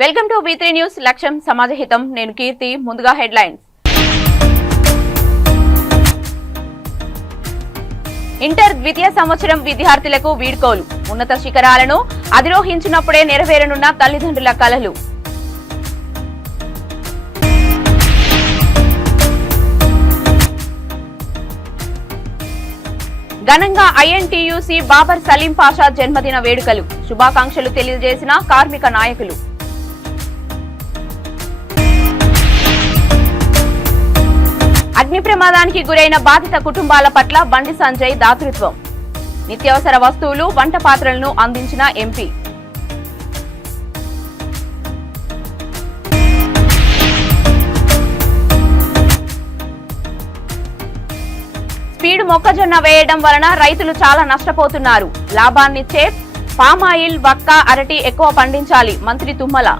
Welcome to V3 news లక్ష్యం సమాజహితం నేను కీర్తి ముందుగా హెడ్లైన్స్ ఇంటర్ ద్వితీయ సంవత్సరం విద్యార్థులకు వీడ్కోలు ఉన్నత శిఖరాలను అధిరోహించినప్పుడే నెరవేరనున్న తల్లిదండ్రుల కలలు ఘనంగా INTUC బాబర్ సలీం పాషా జన్మదిన వేడుకలు శుభాకాంక్షలు తెలియజేసిన కార్మిక నాయకులు అగ్ని ప్రమాదానికి గురైన బాధిత కుటుంబాల పట్ల బండి సంజయ్ దాతృత్వం నిత్యావసర వస్తువులు వంట పాత్రలను అందించిన ఎంపీ స్పీడ్ మొక్కజొన్న వేయడం వలన రైతులు చాలా నష్టపోతున్నారు లాభాన్నిచ్చే పామాయిల్ వక్క అరటి ఎక్కువ పండించాలి మంత్రి తుమ్మల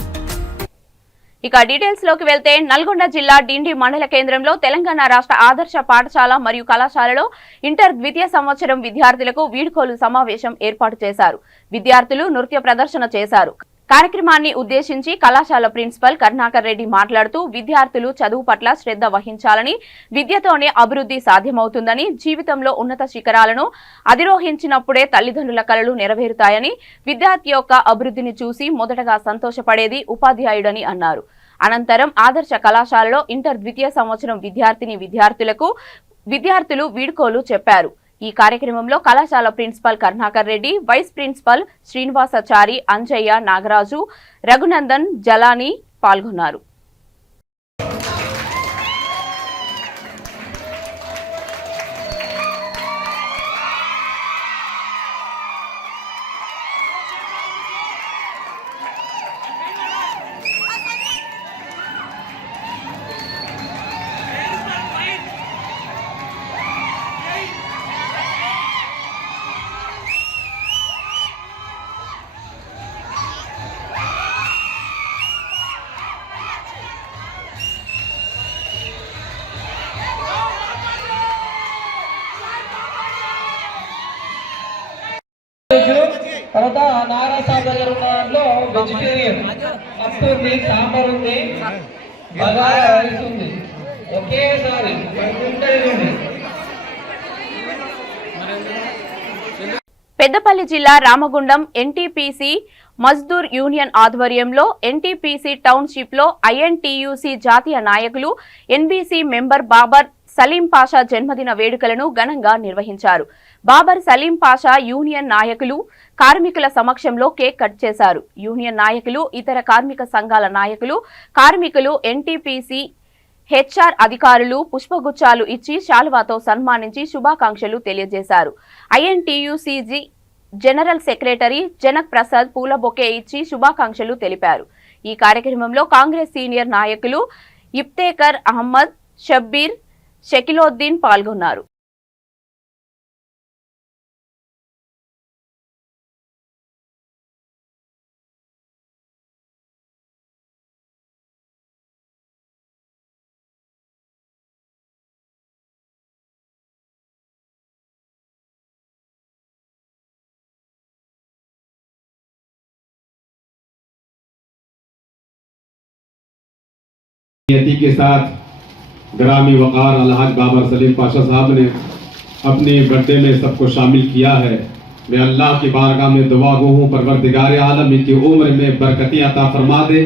ఇక డీటెయిల్స్ లోకి వెళ్తే నల్గొండ జిల్లా డిండి మండల కేంద్రంలో తెలంగాణ రాష్ట్ర ఆదర్శ పాఠశాల మరియు కళాశాలలో ఇంటర్ ద్వితీయ సంవత్సరం విద్యార్థులకు వీడ్కోలు సమావేశం ఏర్పాటు చేశారు. విద్యార్థులు నృత్య ప్రదర్శన చేశారు. కార్యక్రమాన్ని ఉద్దేశించి కళాశాల ప్రిన్సిపల్ కరుణాకర్ రెడ్డి మాట్లాడుతూ విద్యార్థులు చదువు పట్ల శ్రద్ధ వహించాలని, విద్యతోనే అభివృద్ధి సాధ్యమవుతుందని, జీవితంలో ఉన్నత శిఖరాలను అధిరోహించినప్పుడే తల్లిదండ్రుల కలలు నెరవేరుతాయని, విద్యార్థి యొక్క అభివృద్ధిని చూసి మొదటగా సంతోషపడేది ఉపాధ్యాయుడని అన్నారు. అనంతరం ఆదర్శ కళాశాలలో ఇంటర్ ద్వితీయ సంవత్సరం విద్యార్థులు వీడ్కోలు చెప్పారు. ఈ కార్యక్రమంలో కళాశాల principal Karunakar Reddy, vice principal Srinivasachari, Anjaiah, Nagaraju, Raghunandan, Jalani పాల్గొన్నారు. తర్వాత నారాసాబ్ దగ్గర ఉన్న దాంట్లో వెజిటేరియన్ పప్పు ఉంది, సాంబార్ ఉంది, బగారా రైస్ ఉంది. ఒకేసారి పెద్దపల్లి జిల్లా రామగుండం NTPC మజ్దూర్ యూనియన్ ఆధ్వర్యంలో NTPC టౌన్షిప్ లో INTUC జాతీయ నాయకులు NBC మెంబర్ బాబర్ సలీం పాషా జన్మదిన వేడుకలను ఘనంగా నిర్వహించారు. బాబర్ సలీం పాషా యూనియన్ నాయకులు కార్మికుల సమక్షంలో కేక్ కట్ చేశారు. యూనియన్ నాయకులు, ఇతర కార్మిక సంఘాల నాయకులు, కార్మికులు, NTPC HR అధికారులు పుష్పగుచ్చాలు ఇచ్చి శాలువాతో సన్మానించి శుభాకాంక్షలు తెలియజేశారు. INTUCG general secretary Janak Prasad పూల బొకే ఇచ్చి శుభాకాంక్షలు తెలిపారు. ఈ కార్యక్రమంలో కాంగ్రెస్ సీనియర్ నాయకులు ఇఫ్తేకర్ అహ్మద్, షబ్బీర్, షకిలోద్దీన్ పాల్గొన్నారు. के साथ ग्रामी वकार अलहाज बाबर सलीम पाशा साहब ने अपने बर्थडे में सबको शामिल किया है। मैं अल्लाह की बारगाह में दुआ गो हूँ, परवरदिगार आलम इनकी उम्र में बरकती अता फरमा दे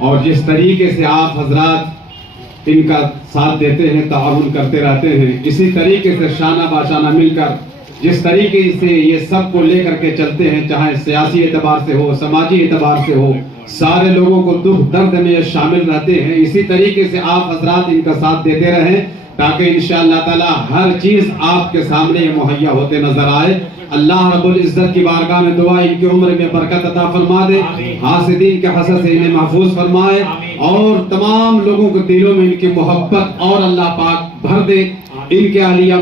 और जिस तरीके से आप हजरात इनका साथ देते हैं, ताउन करते रहते हैं, इसी तरीके से शाना बाशाना मिलकर जिस तरीके से ये सब को लेकर के चलते हैं, चाहे सियासी एतबार से हो, समाजी एतबार से हो, सारे लोगों को दुख दर्द में शामिल रहते हैं। इसी तरीके से आप हजरात इनका साथ देते रहें ताकि इंशाअल्लाह ताला हर चीज आपके सामने मुहैया होते नजर आए। अल्लाह रब्बुल इज्जत की बारगाह में दुआ इनकी उम्र में बरकत अता फरमा दे, हासिदीन के हसद से इन्हें महफूज फरमाए और तमाम लोगों के दिलों में इनकी मोहब्बत और अल्लाह पाक भर दे। इनके आलिया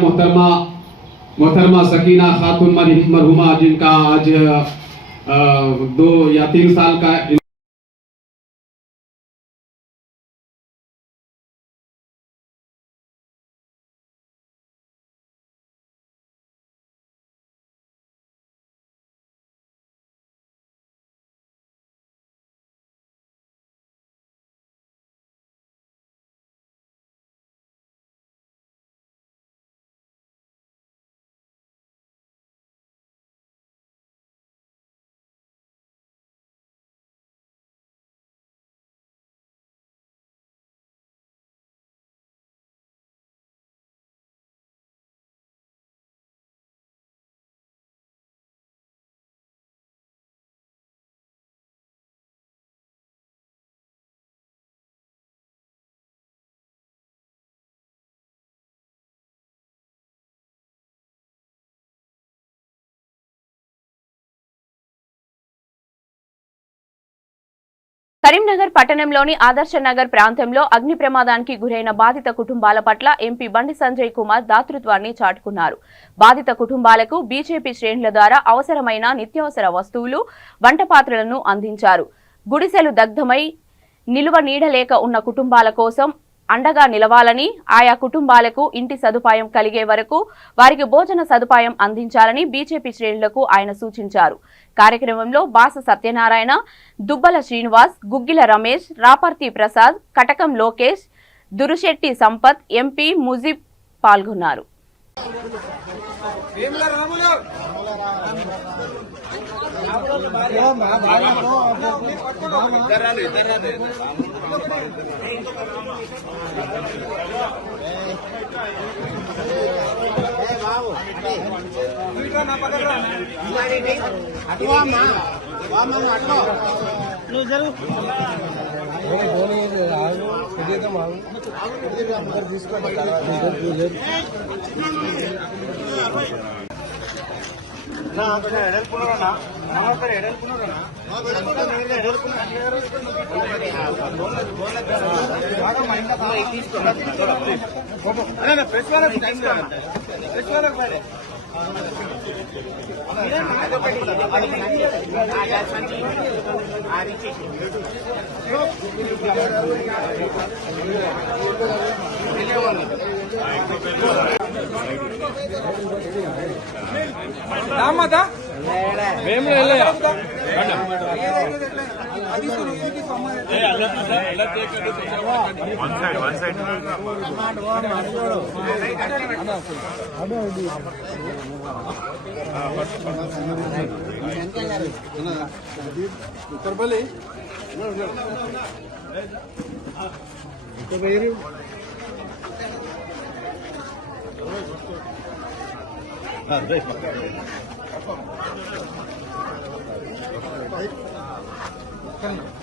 मोहतरमा सकीना खातून मरहुमा जिनका आज 2 या 3 साल का కరీంనగర్ పట్టణంలోని ఆదర్శ నగర్ ప్రాంతంలో అగ్ని ప్రమాదానికి గురైన బాధిత కుటుంబాల పట్ల ఎంపీ బండి సంజయ్ కుమార్ దాతృత్వాన్ని చాటుకున్నారు. బాధిత కుటుంబాలకు బీజేపీ శ్రేణుల ద్వారా అవసరమైన నిత్యావసర వస్తువులు, వంట పాత్రలను అందించారు. గుడిసెలు దగ్ధమై నిలువ నీడలేక ఉన్న కుటుంబాల కోసం అండగా నిలవాలని, ఆయా కుటుంబాలకు ఇంటి సదుపాయం కలిగే వరకు వారికి భోజన సదుపాయం అందించాలని బీజేపీ శ్రేణులకు ఆయన సూచించారు. కార్యక్రమంలో బాస సత్యనారాయణ, దుబ్బల శ్రీనివాస్, గుగ్గిల రమేష్, రాపర్తి ప్రసాద్, కటకం లోకేష్, దురుశెట్టి సంపత్, ఎంపీ ముజీబ్ పాల్గొన్నారు.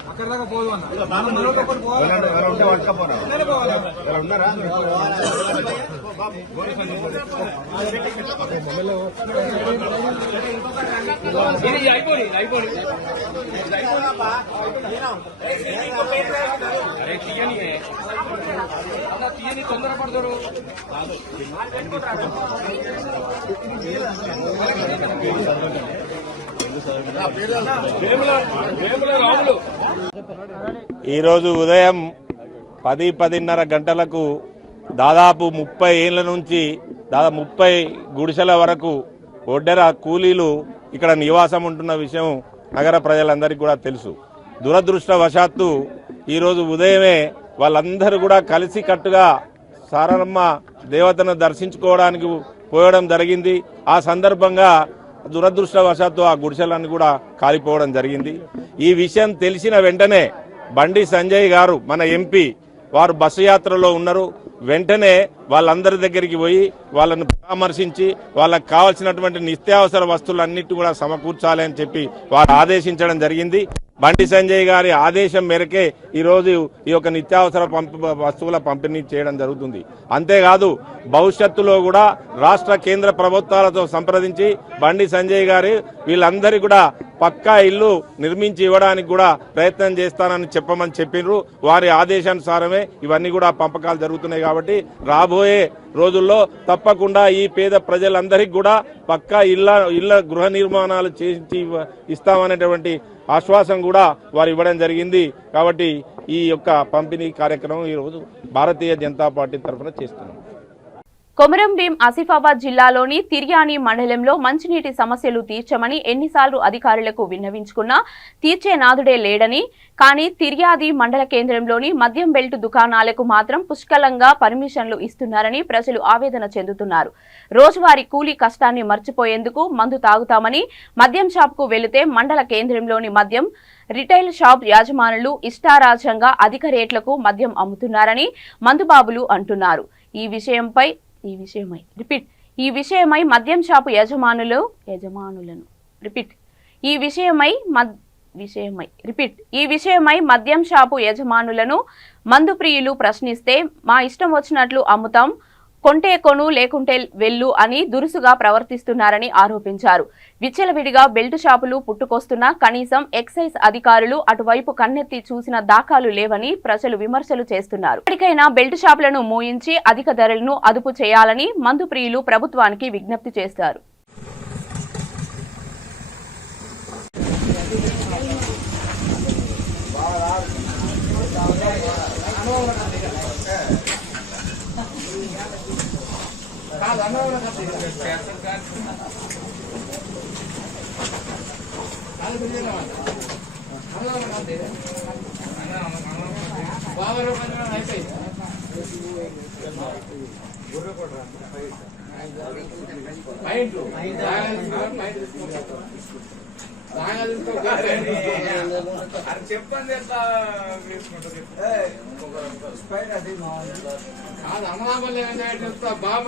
అక్కడదాకా పోదు అన్న తొందర పడతారు. ఈరోజు ఉదయం 10-10:30 గంటలకు దాదాపు 30 ఏళ్ల నుంచి దాదాపు 30 గుడిసెల వరకు ఒడ్డెర కూలీలు ఇక్కడ నివాసం ఉంటున్న విషయం నగర ప్రజలందరికీ కూడా తెలుసు. దురదృష్టవశాత్తు ఈరోజు ఉదయమే వాళ్ళందరూ కూడా కలిసికట్టుగా సారమ్మ దేవతను దర్శించుకోవడానికి పోవడం జరిగింది. ఆ సందర్భంగా దురదృష్టవశాత్తు ఆ గుడిసెలన్నీ కూడా కాలిపోవడం జరిగింది. ఈ విషయం తెలిసిన వెంటనే బండి సంజయ్ గారు మన ఎంపీ వారు బస్సు యాత్రలో ఉన్నారు. వెంటనే వాళ్ళందరి దగ్గరికి పోయి వాళ్ళను పరామర్శించి వాళ్ళకు కావాల్సినటువంటి నిత్యావసర వస్తువులన్నిటి కూడా సమకూర్చాలి అని చెప్పి వారు ఆదేశించడం జరిగింది. బండి సంజయ్ గారి ఆదేశం మేరకే ఈరోజు ఈ యొక్క నిత్యావసర వస్తువుల పంపిణీ చేయడం జరుగుతుంది. అంతేకాదు భవిష్యత్తులో కూడా రాష్ట్ర కేంద్ర ప్రభుత్వాలతో సంప్రదించి బండి సంజయ్ గారు వీళ్ళందరికీ కూడా పక్కా ఇల్లు నిర్మించి ఇవ్వడానికి కూడా ప్రయత్నం చేస్తానని చెప్పమని చెప్పినారు. వారి ఆదేశానుసారమే ఇవన్నీ కూడా పంపకాలు జరుగుతున్నాయి. కాబట్టి రాబోయే రోజుల్లో తప్పకుండా ఈ పేద ప్రజలందరికీ కూడా పక్కా ఇళ్ల గృహ నిర్మాణాలు చేసి ఇస్తామనేటువంటి ఆశ్వాసం కూడా వారు ఇవ్వడం జరిగింది. కాబట్టి ఈ యొక్క పంపిణీ కార్యక్రమం ఈరోజు భారతీయ జనతా పార్టీ తరఫున చేస్తున్నాం. కొమరంభీం ఆసిఫాబాద్ జిల్లాలోని తిర్యాని మండలంలో మంచినీటి సమస్యలు తీర్చమని ఎన్నిసార్లు అధికారులకు విన్నవించుకున్నా తీర్చే నాదుడే లేడని, కానీ తిర్యాది మండల కేంద్రంలోని మద్యం బెల్ట్ దుకాణాలకు మాత్రం పుష్కలంగా పర్మిషన్లు ఇస్తున్నారని ప్రజలు ఆవేదన చెందుతున్నారు. రోజువారీ కూలీ కష్టాన్ని మర్చిపోయేందుకు మందు తాగుతామని మద్యం షాప్కు వెళితే మండల కేంద్రంలోని మద్యం రిటైల్ షాప్ యాజమానులు ఇష్టారాజ్యంగా అధిక రేట్లకు మద్యం అమ్ముతున్నారని మందుబాబులు అంటున్నారు. ఈ విషయమై మద్యం షాపు మద్యం షాపు యజమానులను మందు ప్రియులు ప్రశ్నిస్తే మా ఇష్టం వచ్చినట్లు అమ్ముతాం, కొంటే కొను లేకుంటే వెళ్ళు అని దురుసుగా ప్రవర్తిస్తున్నారని ఆరోపించారు. విచ్చలవిడిగా బెల్ట్ షాపులు పుట్టుకొస్తున్నా కనీసం ఎక్సైజ్ అధికారులు అటువైపు కన్నెత్తి చూసిన దాఖలు లేవని ప్రజలు విమర్శలు చేస్తున్నారు. ఇప్పటికైనా బెల్ట్ షాపులను మూయించి అధిక ధరలను అదుపు చేయాలని మందు ప్రియులు ప్రభుత్వానికి విజ్ఞప్తి చేశారు. చెప్పండి ఎట్లా వేసుకుంటుంది అమలాపల్లి చెప్తా బాబు.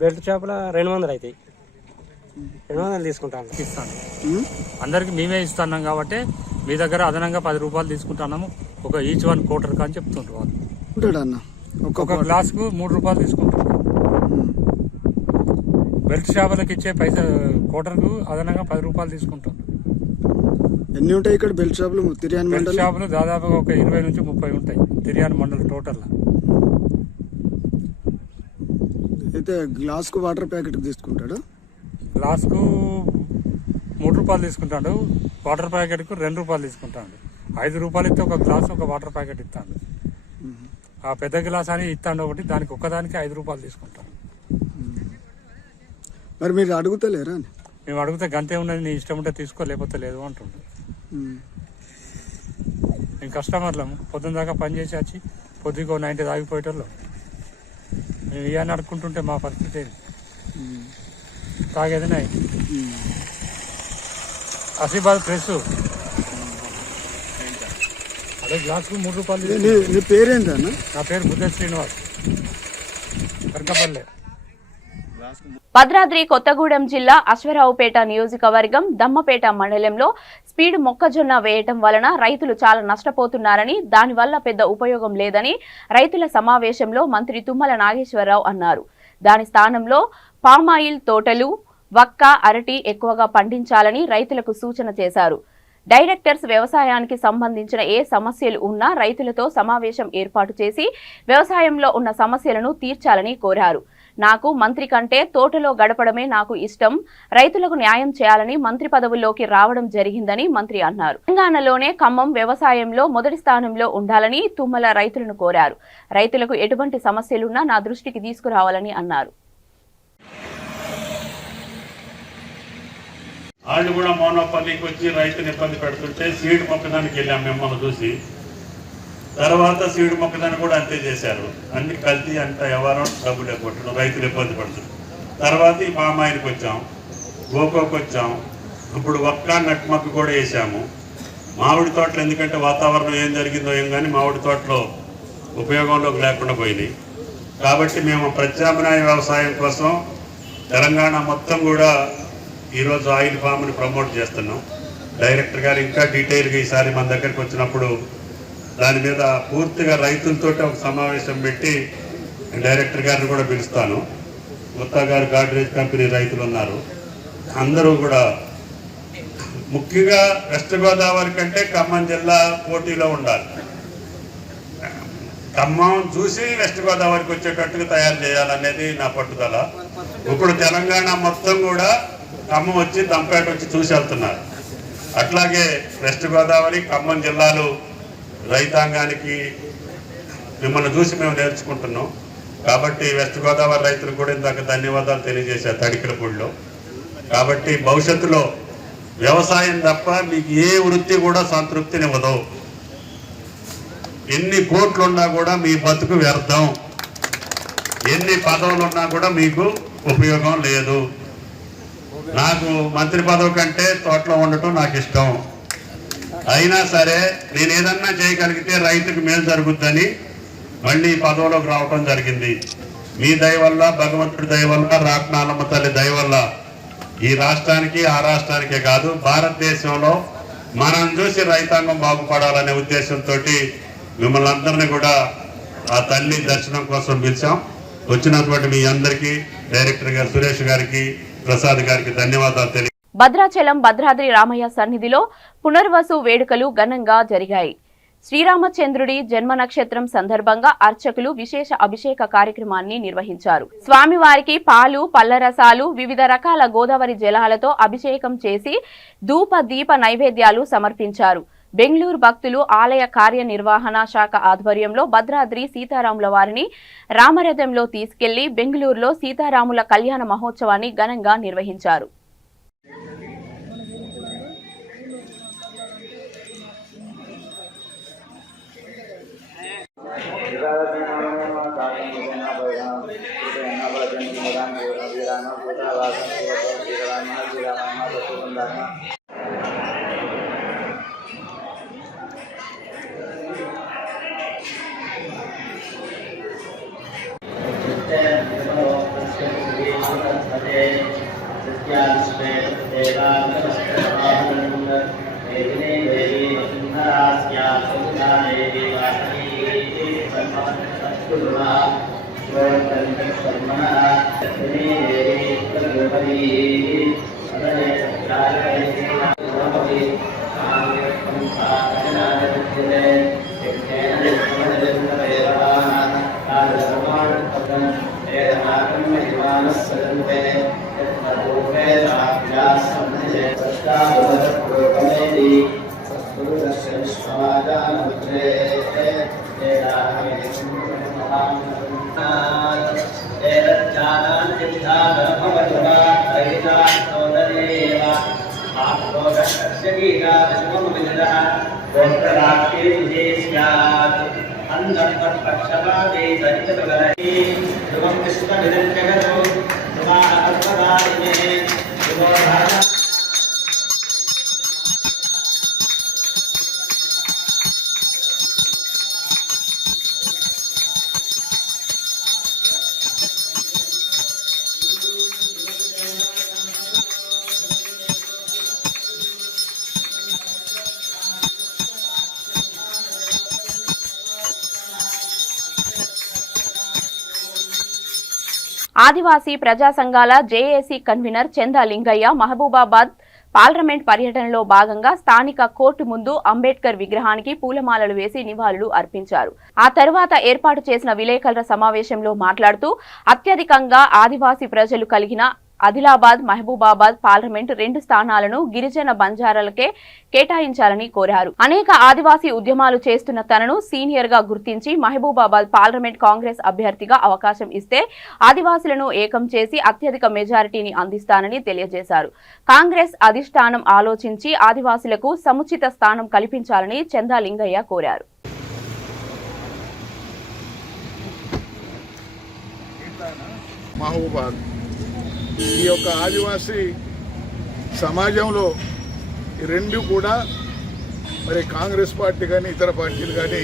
బెల్ట్ షాపుల 200 అవుతాయి. 200 తీసుకుంటాను. ఇస్తాను అందరికి మేమే ఇస్తున్నాం కాబట్టి మీ దగ్గర అదనంగా 10 రూపాయలు తీసుకుంటున్నాము. ఒక ఈచ్ 1 క్వార్టర్ అని చెప్తుంటారు వాళ్ళు. ఒక గ్లాస్ కు 3 రూపాయలు తీసుకుంటారు. బెల్ట్ షాపులకు ఇచ్చే పైసా క్వార్టర్ కు అదనంగా 10 రూపాయలు తీసుకుంటారు. ఎన్ని ఉంటాయి ఇక్కడ బెల్ట్ షాపులు? బెల్ట్ షాపులు దాదాపుగా ఒక 20 నుంచి 30 ఉంటాయి తిరియాని మండలి టోటల్. అయితే గ్లాస్ కు వాటర్ ప్యాకెట్ తీసుకుంటాడు. గ్లాస్ కు 3 రూపాయలు తీసుకుంటాడు. వాటర్ ప్యాకెట్ కు 2 రూపాయలు తీసుకుంటాడు. 5 రూపాయలు ఇస్తే ఒక గ్లాస్ ఒక వాటర్ ప్యాకెట్ ఇస్తాడు. ఆ పెద్ద గ్లాస్ అని ఇస్తాడు ఒకటి, దానికి ఒక్కదానికి 5 రూపాయలు తీసుకుంటాడు. మరి మీరు అడుగుతలేరా? మేము అడిగితే గంతే ఉన్నది, నీ ఇష్టం ఉంటే తీసుకో లేకపోతే లేదు అంటుండే. మేము కస్టమర్లం పొద్దున్న దాకా పని చేసి వచ్చి పొద్దుకో 90 తాగిపోయేటోళ్ళు. మేము ఇవన్నీ అడుక్కుంటుంటే మా పరిస్థితి తాగేది నాయి. ఆసిఫాబాద్ ప్రెస్ అదే గ్లాస్కు 3 రూపాయలు. నీ పేరేంటన్నా? నా పేరు బుద్ధ శ్రీనివాస్, కరకపల్లె. భద్రాద్రి కొత్తగూడెం జిల్లా అశ్వరావుపేట నియోజకవర్గం దమ్మపేట మండలంలో స్పీడ్ మొక్కజొన్న వేయటం వలన రైతులు చాలా నష్టపోతున్నారని, దానివల్ల పెద్ద ఉపయోగం లేదని రైతుల సమావేశంలో మంత్రి తుమ్మల నాగేశ్వరరావు అన్నారు. దాని స్థానంలో పామాయిల్ తోటలు, వక్క, అరటి ఎక్కువగా పండించాలని రైతులకు సూచన చేశారు. డైరెక్టర్స్ వ్యవసాయానికి సంబంధించిన ఏ సమస్యలు ఉన్నా రైతులతో సమావేశం ఏర్పాటు చేసి వ్యవసాయంలో ఉన్న సమస్యలను తీర్చాలని కోరారు. నాకు మంత్రి కంటే తోటలో గడపడమే నాకు ఇష్టం, రైతులకు న్యాయం చేయాలని మంత్రి పదవుల్లోకి రావడం జరిగిందని మంత్రి అన్నారు. తెలంగాణలోనే ఖమ్మం వ్యవసాయంలో మొదటి స్థానంలో ఉండాలని తుమ్మల రైతులను కోరారు. రైతులకు ఎటువంటి సమస్యలున్నా నా దృష్టికి తీసుకురావాలని అన్నారు. వాళ్ళు కూడా మోనోపల్లికి వచ్చి రైతుని ఇబ్బంది పెడుతుంటే సీడ్ మొక్కదానికి వెళ్ళాం మిమ్మల్ని చూసి. తర్వాత సీడ్ మొక్కదాన్ని కూడా అంతే చేశారు. అన్ని కల్తీ అంత ఎవరం డబ్బులు కొట్టడం, రైతులు ఇబ్బంది పడుతుంది. తర్వాత ఈ పామాయిల్కి వచ్చాం, గోకోకి వచ్చాం, ఇప్పుడు ఒక్క నట్ మొక్క కూడా వేసాము. మామిడి తోటలు ఎందుకంటే వాతావరణం ఏం జరిగిందో ఏం కానీ మామిడి తోటలో ఉపయోగంలోకి లేకుండా పోయినాయి. కాబట్టి మేము ప్రత్యామ్నాయ వ్యవసాయం కోసం తెలంగాణ మొత్తం కూడా ఈరోజు ఆయిల్ ఫామ్ని ప్రమోట్ చేస్తున్నాం. డైరెక్టర్ గారు ఇంకా డీటెయిల్గా ఈసారి మన దగ్గరికి వచ్చినప్పుడు దాని మీద పూర్తిగా రైతులతో ఒక సమావేశం పెట్టి డైరెక్టర్ గారిని కూడా పిలుస్తాను. గుత్తా గారు గాడ్రేజ్ కంపెనీ రైతులు ఉన్నారు, అందరూ కూడా. ముఖ్యంగా వెస్ట్ గోదావరి కంటే ఖమ్మం జిల్లా పోటీలో ఉండాలి. ఖమ్మం చూసి వెస్ట్ గోదావరికి వచ్చేటట్టుగా తయారు చేయాలనేది నా పట్టుదల. ఇప్పుడు తెలంగాణ మొత్తం కూడా ఖమ్మం వచ్చి దంపేట వచ్చి చూసి వెళ్తున్నారు. అట్లాగే వెస్ట్ గోదావరి ఖమ్మం జిల్లాలు రైతాంగానికి మిమ్మల్ని చూసి మేము నేర్చుకుంటున్నాం. కాబట్టి వెస్ట్ గోదావరి రైతులకు కూడా ఇందాక ధన్యవాదాలు తెలియజేశారు తడికిలపూడిలో. కాబట్టి భవిష్యత్తులో వ్యవసాయం తప్ప మీకు ఏ వృత్తి కూడా సంతృప్తినివ్వదు. ఎన్ని కోట్లున్నా కూడా మీ బతుకు వ్యర్థం, ఎన్ని పదవులున్నా కూడా మీకు ఉపయోగం లేదు. నాకు మంత్రి పదవి కంటే తోటలో ఉండటం నాకు ఇష్టం. అయినా సరే నేను ఏదన్నా చేయగలిగితే రైతుకు మేలు జరుగుద్దని మళ్ళీ పదవిలోకి రావటం జరిగింది. మీ దయ వల్ల, భగవంతుడి దయ వల్ల, రాట్నాలమ్మ తల్లి దయ వల్ల ఈ రాష్ట్రానికి, ఆ రాష్ట్రానికే కాదు భారతదేశంలో మనం చూసి రైతాంగం బాగుపడాలనే ఉద్దేశంతో మిమ్మల్ని అందరినీ కూడా ఆ తల్లి దర్శనం కోసం పిలిచాం. వచ్చినటువంటి మీ అందరికీ డైరెక్టర్ గారు సురేష్ గారికి, ప్రసాద్ గారికి ధన్యవాదాలు తెలియ. భద్రాచలం భద్రాద్రి రామయ్య సన్నిధిలో పునర్వసు వేడుకలు ఘనంగా జరిగాయి. శ్రీరామచంద్రుడి జన్మ నక్షత్రం సందర్భంగా అర్చకులు విశేష అభిషేక కార్యక్రమాన్ని నిర్వహించారు. స్వామివారికి పాలు, పళ్లరసాలు, వివిధ రకాల గోదావరి జలాలతో అభిషేకం చేసి ధూప దీప నైవేద్యాలు సమర్పించారు. బెంగళూరు భక్తులు ఆలయ కార్యనిర్వహణ శాఖ ఆధ్వర్యంలో భద్రాద్రి సీతారాముల వారిని రామరథంలో తీసుకెళ్లి బెంగళూరులో సీతారాముల కళ్యాణ మహోత్సవాన్ని ఘనంగా నిర్వహించారు. ఆదివాసీ ప్రజా సంఘాల జేఏసీ కన్వీనర్ చందా లింగయ్య మహబూబాబాద్ పార్లమెంట్ పర్యటనలో భాగంగా స్థానిక కోర్టు ముందు అంబేద్కర్ విగ్రహానికి పూలమాలలు వేసి నివాళులు అర్పించారు. ఆ తర్వాత ఏర్పాటు చేసిన విలేకరుల సమావేశంలో మాట్లాడుతూ అత్యధికంగా ఆదివాసీ ప్రజలు కలిగిన ఆదిలాబాద్, మహబూబాబాద్ పార్లమెంటు 2 స్థానాలను గిరిజన బంజారాలకే కేటాయించాలని కోరారు. అనేక ఆదివాసీ ఉద్యమాలు చేస్తున్న తనను సీనియర్ గా గుర్తించి మహబూబాబాద్ పార్లమెంట్ కాంగ్రెస్ అభ్యర్థిగా అవకాశం ఇస్తే ఆదివాసులను ఏకం చేసి అత్యధిక మెజారిటీని అందిస్తానని తెలియజేశారు. కాంగ్రెస్ అధిష్టానం ఆలోచించి ఆదివాసులకు సముచిత స్థానం కల్పించాలని చందా లింగయ్య కోరారు. ఈ యొక్క ఆదివాసీ సమాజంలో ఈ రెండు కూడా మరి కాంగ్రెస్ పార్టీ కానీ ఇతర పార్టీలు కానీ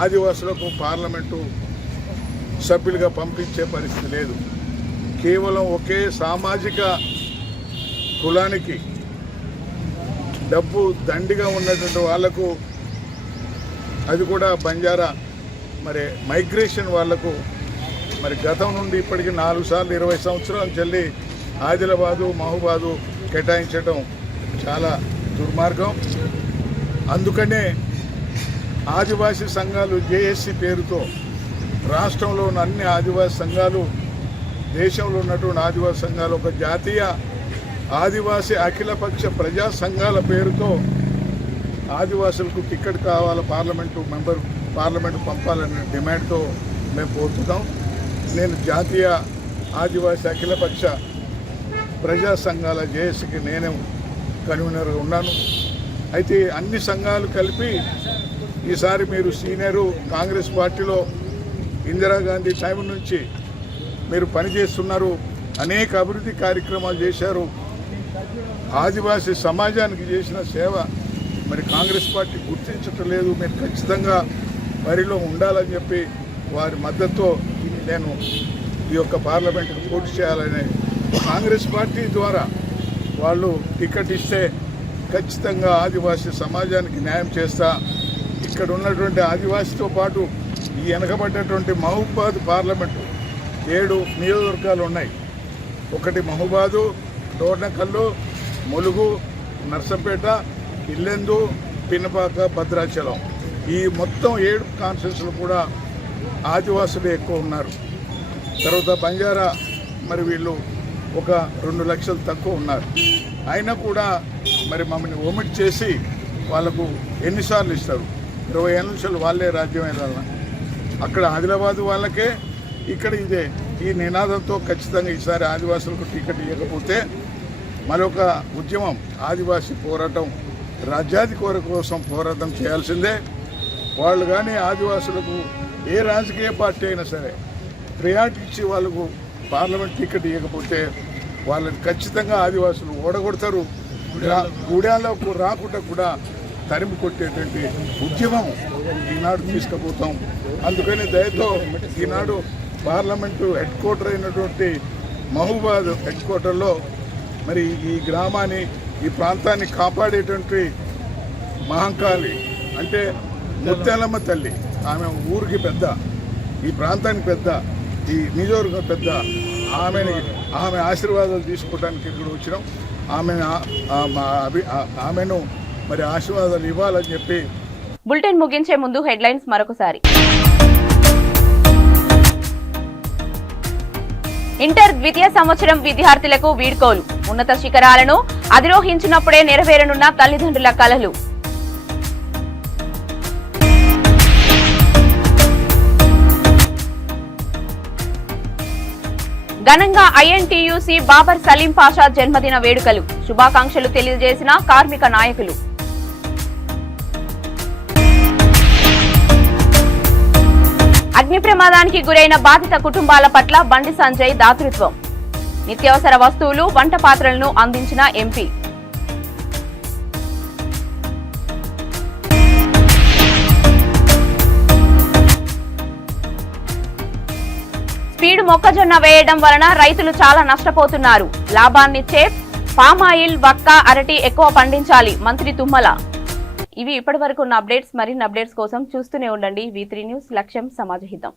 ఆదివాసులకు పార్లమెంటు సభ్యులుగా పంపించే పరిస్థితి లేదు. కేవలం ఒకే సామాజిక కులానికి డబ్బు దండిగా ఉన్నటువంటి వాళ్లకు, అది కూడా బంజారా మరి మైగ్రేషన్ వాళ్లకు మరి గతం నుండి ఇప్పటికి 4 సార్లు 20 సంవత్సరాల చెల్లి ఆదిలాబాదు, మహబూబాదు కేటాయించడం చాలా దుర్మార్గం. అందుకనే ఆదివాసీ సంఘాలు జేఏసీ పేరుతో రాష్ట్రంలో ఉన్న అన్ని ఆదివాసీ సంఘాలు, దేశంలో ఉన్నటువంటి ఆదివాసీ సంఘాలు ఒక జాతీయ ఆదివాసీ అఖిలపక్ష ప్రజా సంఘాల పేరుతో ఆదివాసులకు టికెట్ కావాలి, పార్లమెంటు పంపాలనే డిమాండ్తో మేము పోతున్నాం. నేను జాతీయ ఆదివాసీ అఖిలపక్ష ప్రజా సంఘాల జేఏసీకి నేను కన్వీనర్గా ఉన్నాను. అయితే అన్ని సంఘాలు కలిపి ఈసారి మీరు సీనియరు కాంగ్రెస్ పార్టీలో ఇందిరాగాంధీ టైం నుంచి మీరు పనిచేస్తున్నారు, అనేక అభివృద్ధి కార్యక్రమాలు చేశారు, ఆదివాసీ సమాజానికి చేసిన సేవ మరి కాంగ్రెస్ పార్టీ గుర్తించటం లేదు. మీరు ఖచ్చితంగా వరిలో ఉండాలని చెప్పి వారి మద్దతుతో నేను ఈ యొక్క పార్లమెంటుకు పోటీ చేయాలని కాంగ్రెస్ పార్టీ ద్వారా వాళ్ళు టికెట్ ఇస్తే ఖచ్చితంగా ఆదివాసీ సమాజానికి న్యాయం చేస్తా. ఇక్కడ ఉన్నటువంటి ఆదివాసీతో పాటు ఈ వెనకబడ్డటువంటి మహబూబాద్ పార్లమెంటు 7 నియోజకవర్గాలు ఉన్నాయి. ఒకటి మహబూబాదు, డోర్నకల్లు, ములుగు, నర్సంపేట, ఇల్లెందు, పినపాక, భద్రాచలం ఈ మొత్తం 7 కాన్స్టిట్యూన్సీలు కూడా ఆదివాసులు ఎక్కువ ఉన్నారు. తర్వాత బంజారా మరి వీళ్ళు ఒక 2 లక్షలు తక్కువ ఉన్నారు. అయినా కూడా మరి మమ్మల్ని ఓమిట్ చేసి వాళ్ళకు ఎన్నిసార్లు ఇస్తారు? 20 ఏళ్ళ నుంచి వాళ్ళే రాజ్యం. అక్కడ ఆదిలాబాద్ వాళ్ళకే, ఇక్కడ ఇదే. ఈ నినాదంతో ఖచ్చితంగా ఈసారి ఆదివాసులకు టికెట్ ఇవ్వకపోతే మరొక ఉద్యమం, ఆదివాసీ పోరాటం, రాజ్యాధికార కోసం పోరాటం చేయాల్సిందే. వాళ్ళు కానీ ఆదివాసులకు ఏ రాజకీయ పార్టీ అయినా సరే ప్రియారిటీ ఇచ్చి వాళ్ళకు పార్లమెంట్ టికెట్ ఇవ్వకపోతే వాళ్ళని ఖచ్చితంగా ఆదివాసులు ఓడగొడతారు. గూడాలకు రాకుండా కూడా తరిమి కొట్టేటువంటి ఉద్యమం ఈనాడు తీసుకుపోతాం. అందుకని దయతో ఈనాడు పార్లమెంటు హెడ్ క్వార్టర్ అయినటువంటి మహబూబాద్ హెడ్ క్వార్టర్లో మరి ఈ గ్రామాన్ని, ఈ ప్రాంతాన్ని కాపాడేటువంటి మహంకాళి అంటే ముత్యాలమ్మ తల్లి, ఆమె ఊరికి పెద్ద, ఈ ప్రాంతానికి పెద్ద, ఈ నియోజకవర్గం పెద్ద. ఆమె ఆశీర్వాదాలు తీసుకోవడానికి ఇక్కడ వచ్చినాం. ఆమెను మరి ఆశీర్వాదాలు ఇవ్వాలని చెప్పి. బులెటిన్ ముగించే ముందు హెడ్లైన్స్ మరొకసారి. ఇంటర్ ద్వితీయ సంవత్సరం విద్యార్థులకు వీడ్కోలు. ఉన్నత శిఖరాలను అధిరోహించినప్పుడే నెరవేరనున్న తల్లిదండ్రుల కలలు. ఘనంగా ఐఎన్టీయూసీ బాబర్ సలీం పాషా జన్మదిన వేడుకలు. శుభాకాంక్షలు తెలియజేసిన కార్మిక నాయకులు. అగ్ని ప్రమాదానికి గురైన బాధిత కుటుంబాల పట్ల బండి సంజయ్ దాతృత్వం. నిత్యావసర వస్తువులు, వంట పాత్రలను అందించిన ఎంపీ. స్పీడ్ మొక్కజొన్న వేయడం వలన రైతులు చాలా నష్టపోతున్నారు. లాభాన్నిచ్చే పామాయిల్, వక్క, అరటి ఎక్కువ పండించాలి, మంత్రి తుమ్మల. ఇవి ఇప్పటివరకు ఉన్న అప్డేట్స్. మరిన్ని అప్డేట్స్ కోసం చూస్తూనే ఉండండి V3 న్యూస్. లక్ష్యం సమాజహితం.